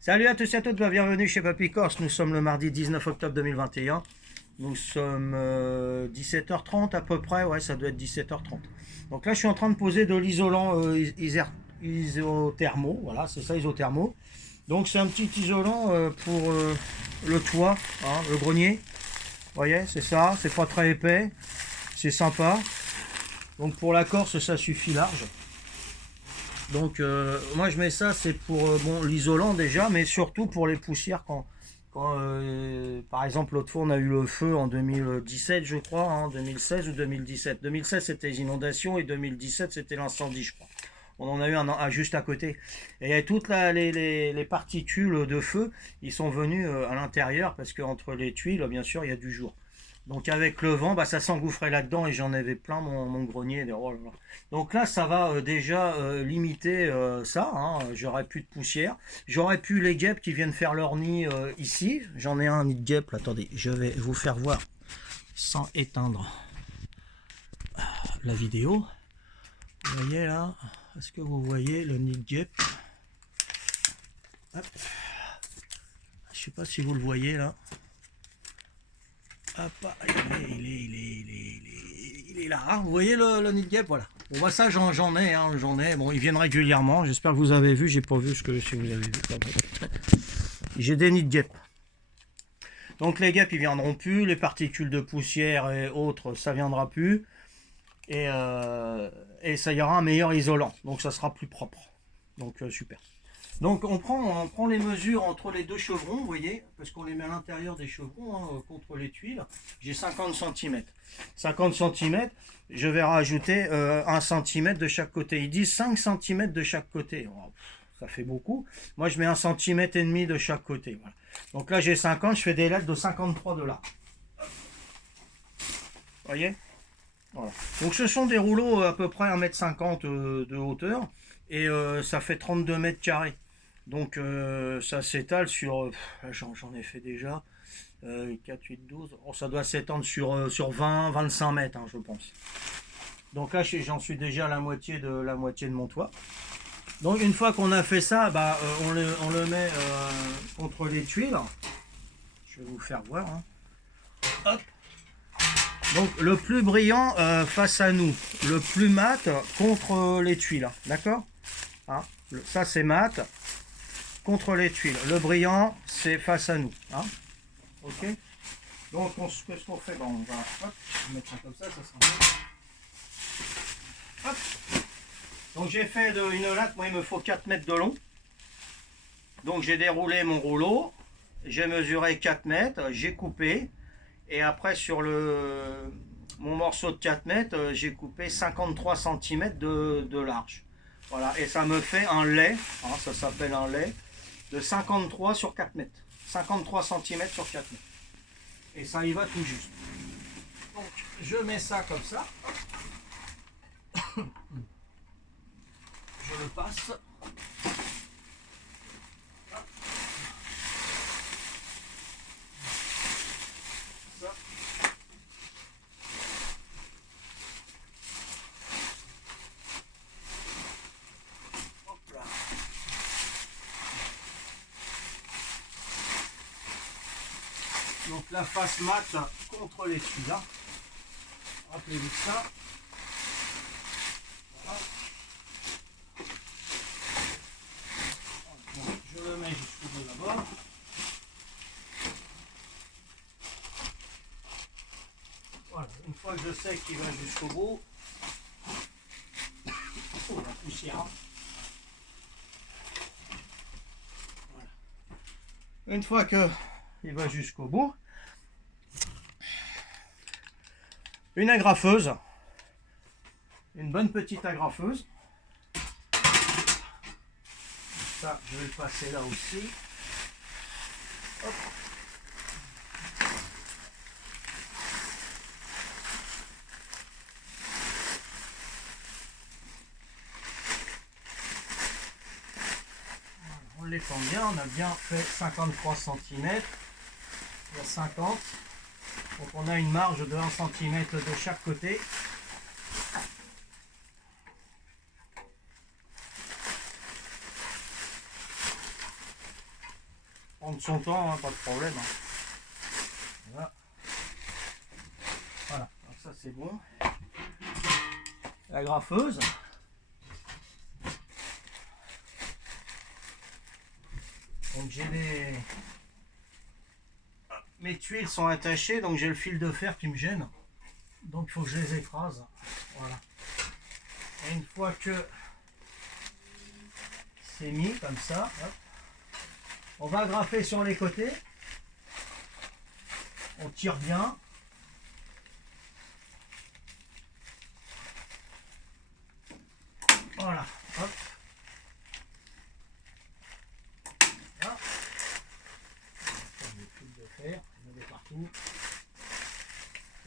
Salut à tous et à toutes, bienvenue chez Papy Corse. Nous sommes le mardi 19 octobre 2021. Nous sommes 17h30 à peu près, ouais, ça doit être 17h30. Donc là, je suis en train de poser de l'isolant isothermo, voilà, c'est ça, isothermo. Donc c'est un petit isolant pour le toit, hein, le grenier. Vous voyez, c'est ça, c'est pas très épais, c'est sympa. Donc pour la Corse, ça suffit large. Donc moi je mets ça, c'est pour bon, l'isolant déjà, mais surtout pour les poussières quand par exemple l'autre fois on a eu le feu en 2017 je crois, hein, 2016 ou 2017. 2016 c'était les inondations et 2017 c'était l'incendie je crois. On en a eu un juste à côté. Et toutes les particules de feu, ils sont venus à l'intérieur parce qu'entre les tuiles, bien sûr, il y a du jour. Donc avec le vent, bah, ça s'engouffrait là-dedans et j'en avais plein mon grenier. Oh là là. Donc là, ça va déjà limiter ça. Hein. J'aurais plus de poussière. J'aurais plus les guêpes qui viennent faire leur nid ici. J'en ai un nid de guêpe. Attendez, je vais vous faire voir sans éteindre la vidéo. Vous voyez là? Est-ce que vous voyez le nid de guêpe? Hop. Je sais pas si vous le voyez là. Hop, il est là, hein. Vous voyez le nid de guêpe, voilà. Bon bah ça j'en ai, hein, j'en ai. Bon, ils viennent régulièrement. J'espère que vous avez vu. J'ai pas vu ce que si vous avez vu. J'ai des nids de guêpes. Donc les guêpes ils viendront plus. Les particules de poussière et autres, ça viendra plus. Et ça y aura un meilleur isolant. Donc ça sera plus propre. Donc super. Donc on prend les mesures entre les deux chevrons, vous voyez, parce qu'on les met à l'intérieur des chevrons, hein, contre les tuiles. J'ai 50 cm. 50 cm, je vais rajouter 1 cm de chaque côté. Ils disent 5 cm de chaque côté. Oh, ça fait beaucoup. Moi je mets 1,5 cm de chaque côté. Voilà. Donc là j'ai 50, je fais des lettres de 53 $. Vous voyez? Voilà. Donc ce sont des rouleaux à peu près 1,50 m de hauteur et ça fait 32 mètres carrés. Donc ça s'étale sur, j'en ai fait déjà 4, 8, 12, oh, ça doit s'étendre sur 20, 25 mètres, hein, je pense. Donc là j'en suis déjà à la moitié de mon toit. Donc une fois qu'on a fait ça, bah, on le met contre les tuiles. Je vais vous faire voir. Hein. Hop. Donc le plus brillant face à nous, le plus mat contre les tuiles, d'accord, hein, ça c'est mat contre les tuiles. Le brillant c'est face à nous, hein, ok. Donc qu'est-ce qu'on fait? Bon, on va hop, mettre ça comme ça sera mieux. Hop. Donc j'ai fait une latte, moi il me faut 4 mètres de long. Donc j'ai déroulé mon rouleau, j'ai mesuré 4 mètres, j'ai coupé. Et après sur mon morceau de 4 mètres, j'ai coupé 53 cm de large. Voilà, et ça me fait un lait, hein, ça s'appelle un lait, de 53 sur 4 mètres. 53 cm sur 4 mètres. Et ça y va tout juste. Donc je mets ça comme ça. Je le passe. Donc la face mat contre les tuiles. Rappelez-vous de ça. Voilà. Donc, je le mets jusqu'au bout là-bas. Voilà. Une fois que je sais qu'il va jusqu'au bout. Oh la poussière. Voilà. Une fois que il va jusqu'au bout. Une agrafeuse, une bonne petite agrafeuse. Ça, je vais le passer là aussi. Hop. On les tend bien, on a bien fait 53 cm. Il y a 50. Donc on a une marge de 1 cm de chaque côté. prendre son temps, hein, pas de problème. Hein. Voilà. Voilà, donc ça c'est bon. La graffeuse. Donc j'ai mes tuiles sont attachées, donc j'ai le fil de fer qui me gêne. Donc il faut que je les écrase. Voilà. Et une fois que c'est mis comme ça, hop, on va graffer sur les côtés. On tire bien. Voilà. Hop. Là. Des fils de fer, il y en a partout.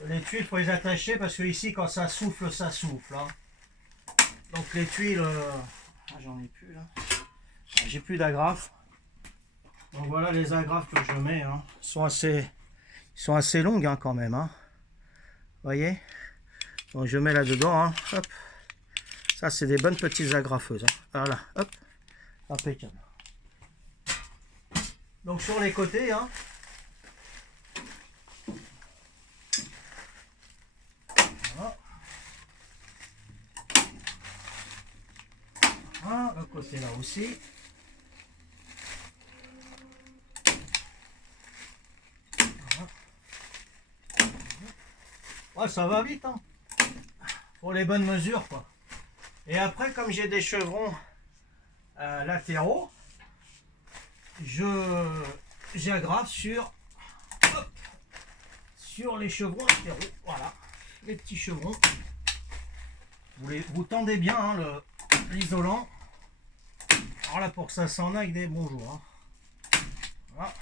Les tuiles, il faut les attacher parce que ici, quand ça souffle, ça souffle. Hein. Donc les tuiles, j'en ai plus là. J'ai plus d'agrafes. Donc voilà les agrafes que je mets. Hein. Sont assez longues hein, quand même. Hein. Vous voyez. Donc je mets là-dedans. Hein. Hop. Ça, c'est des bonnes petites agrafeuses. Hein. Voilà. Hop. Impeccable. Donc sur les côtés, hein. Voilà. Voilà, le côté là aussi. Ouais, ça va vite, hein. Pour les bonnes mesures, quoi. Et après, comme j'ai des chevrons latéraux, j'agrafe sur les chevrons latéraux. Voilà, les petits chevrons. Vous tendez bien hein, l'isolant. Alors là, pour que ça s'en aille des bons jours. Hein. Voilà.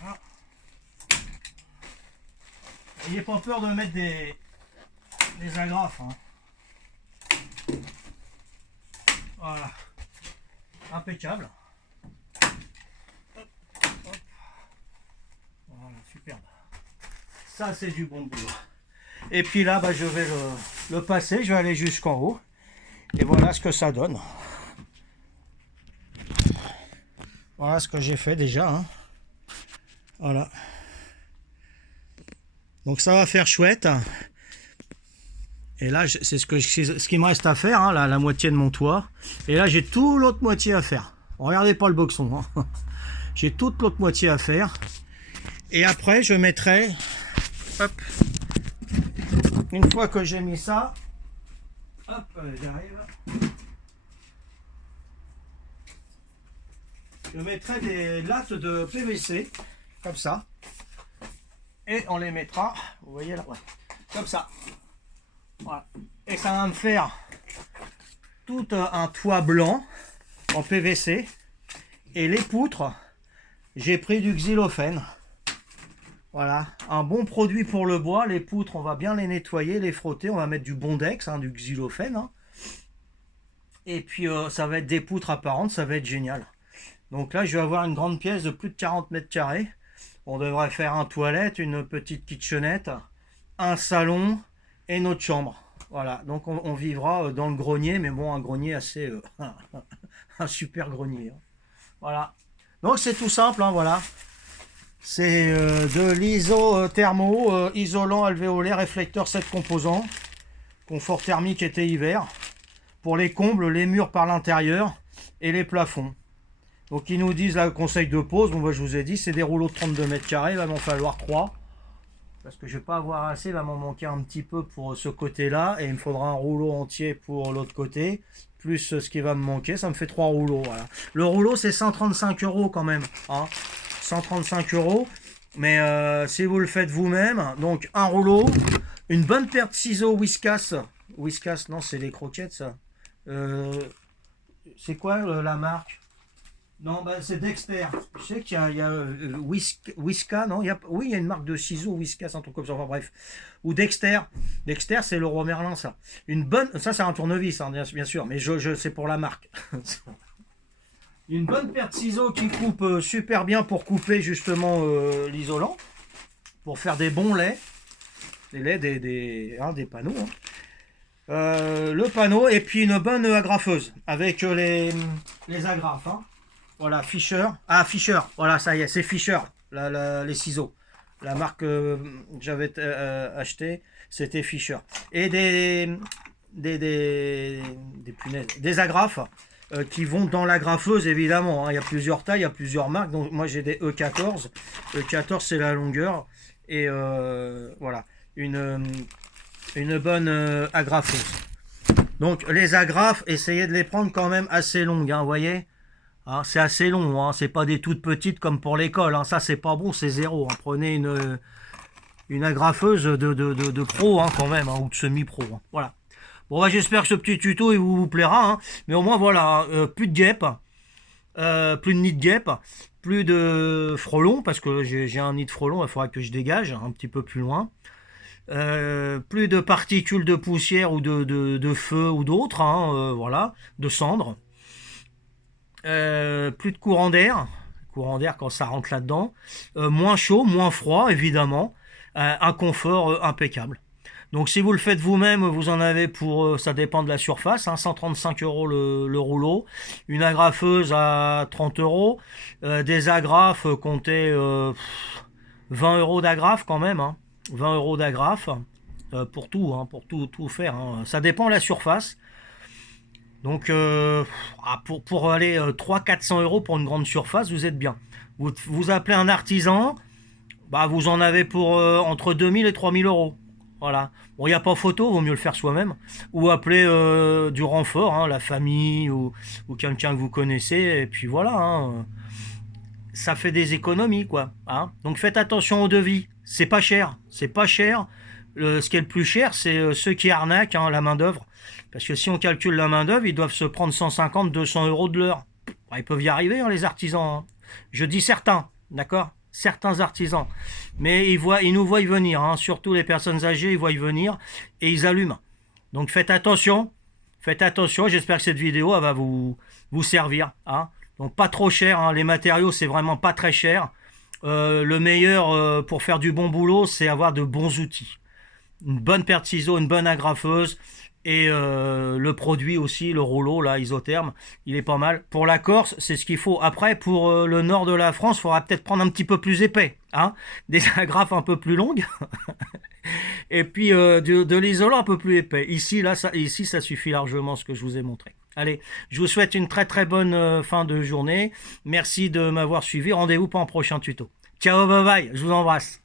Voilà. N'ayez pas peur de mettre des agrafes. Hein. Voilà. Impeccable. Hop, hop. Voilà, superbe. Ça, c'est du bon boulot. Et puis là, bah, je vais le passer. Je vais aller jusqu'en haut. Et voilà ce que ça donne. Voilà ce que j'ai fait déjà. Hein. Voilà. Donc ça va faire chouette. Et là, c'est ce qui me reste à faire, hein, la moitié de mon toit. Et là, j'ai toute l'autre moitié à faire. Regardez pas le boxon. Hein. J'ai toute l'autre moitié à faire. Et après, je mettrai... Hop. Une fois que j'ai mis ça... Hop, j'arrive. Je mettrai des lattes de PVC. Comme ça. Et on les mettra... Vous voyez là, ouais, comme ça. Voilà. Et ça va me faire tout un toit blanc en PVC. Et les poutres, j'ai pris du xylophène. Voilà, un bon produit pour le bois. Les poutres, on va bien les nettoyer, les frotter. On va mettre du Bondex, hein, du xylophène. Hein. Et puis ça va être des poutres apparentes, ça va être génial. Donc là, je vais avoir une grande pièce de plus de 40 mètres carrés. On devrait faire un toilette, une petite kitchenette, un salon et notre chambre. Voilà, donc on vivra dans le grenier, mais bon, un grenier assez... un super grenier. Hein. Voilà. Donc c'est tout simple, hein, voilà. C'est de l'iso-thermo, isolant alvéolaire, réflecteur 7 composants. Confort thermique été-hiver. Pour les combles, les murs par l'intérieur et les plafonds. Donc ils nous disent là, conseil de pose, bon, bah, je vous ai dit, c'est des rouleaux de 32 mètres carrés, il va m'en falloir 3. Parce que je ne vais pas avoir assez, il va m'en manquer un petit peu pour ce côté-là. Et il me faudra un rouleau entier pour l'autre côté. Plus ce qui va me manquer, ça me fait 3 rouleaux. Voilà. Le rouleau, c'est 135 € quand même. Hein. 135 €. Mais si vous le faites vous-même, donc un rouleau, une bonne paire de ciseaux Whiskas. Whiskas, non, c'est les croquettes, ça. C'est quoi la marque? Non, bah, c'est Dexter. Je sais qu'il y a Whiskas, non oui, il y a une marque de ciseaux, Whiskas, un truc comme ça, enfin bref. Ou Dexter. Dexter, c'est le roi Merlin, ça. Une bonne... Ça, c'est un tournevis, hein, bien sûr, mais c'est pour la marque. Une bonne paire de ciseaux qui coupe super bien pour couper, justement, l'isolant. Pour faire des bons laits. Des laits, des panneaux. Hein. le panneau et puis une bonne agrafeuse avec les agrafes. Hein. Voilà, Fisher. Ah, Fisher. Voilà, ça y est, c'est Fisher, les ciseaux. La marque que j'avais acheté, c'était Fisher. Et des punaises, des agrafes qui vont dans l'agrafeuse, évidemment. Hein. Il y a plusieurs tailles, il y a plusieurs marques. Donc, moi, j'ai des E14. E14, c'est la longueur. Et voilà, une bonne agrafeuse. Donc, les agrafes, essayez de les prendre quand même assez longues, hein, vous voyez. Hein, c'est assez long, hein, c'est pas des toutes petites comme pour l'école. Hein. Ça, c'est pas bon, c'est zéro. Hein. Prenez une agrafeuse de pro hein, quand même, hein, ou de semi-pro. Hein. Voilà. Bon, bah, j'espère que ce petit tuto il vous plaira. Hein. Mais au moins, voilà, plus de guêpes, plus de nid de guêpes, plus de frelons, parce que j'ai un nid de frelons, il faudra que je dégage un petit peu plus loin. Plus de particules de poussière ou de feu ou d'autres, hein, voilà, de cendres. Plus de courant d'air quand ça rentre là-dedans. Moins chaud, moins froid, évidemment. Un confort impeccable. Donc si vous le faites vous-même, vous en avez pour, ça dépend de la surface, hein, 135 € le rouleau, une agrafeuse à 30 €, des agrafes, comptez 20 € d'agrafe quand même, hein, 20 € d'agrafe pour tout, hein, pour tout faire. Hein. Ça dépend de la surface. Donc pour aller 300-400 € pour une grande surface, vous êtes bien. Vous appelez un artisan, bah vous en avez pour entre 2000 et 3000 €. Voilà. Bon, il n'y a pas photo, vaut mieux le faire soi-même. Ou appeler du renfort, hein, la famille ou quelqu'un que vous connaissez. Et puis voilà, hein, ça fait des économies, quoi. Hein. Donc faites attention au devis. C'est pas cher. C'est pas cher. Ce qui est le plus cher, c'est ceux qui arnaquent hein, la main-d'œuvre. Parce que si on calcule la main-d'œuvre, ils doivent se prendre 150-200 € de l'heure. Bah, ils peuvent y arriver, hein, les artisans. Hein. Je dis certains, d'accord ? Certains artisans. Mais ils nous voient venir, hein. Surtout les personnes âgées, ils voient venir et ils allument. Donc faites attention. Faites attention, j'espère que cette vidéo elle va vous servir. Hein. Donc pas trop cher, hein. Les matériaux c'est vraiment pas très cher. Le meilleur pour faire du bon boulot, c'est avoir de bons outils. Une bonne paire de ciseaux, une bonne agrafeuse. Et le produit aussi, le rouleau, là, isotherme, il est pas mal. Pour la Corse, c'est ce qu'il faut. Après, pour le nord de la France, il faudra peut-être prendre un petit peu plus épais. Hein, des agrafes un peu plus longues. Et puis de l'isolant un peu plus épais. Ici, ça suffit largement ce que je vous ai montré. Allez, je vous souhaite une très très bonne fin de journée. Merci de m'avoir suivi. Rendez-vous pour un prochain tuto. Ciao, bye bye, je vous embrasse.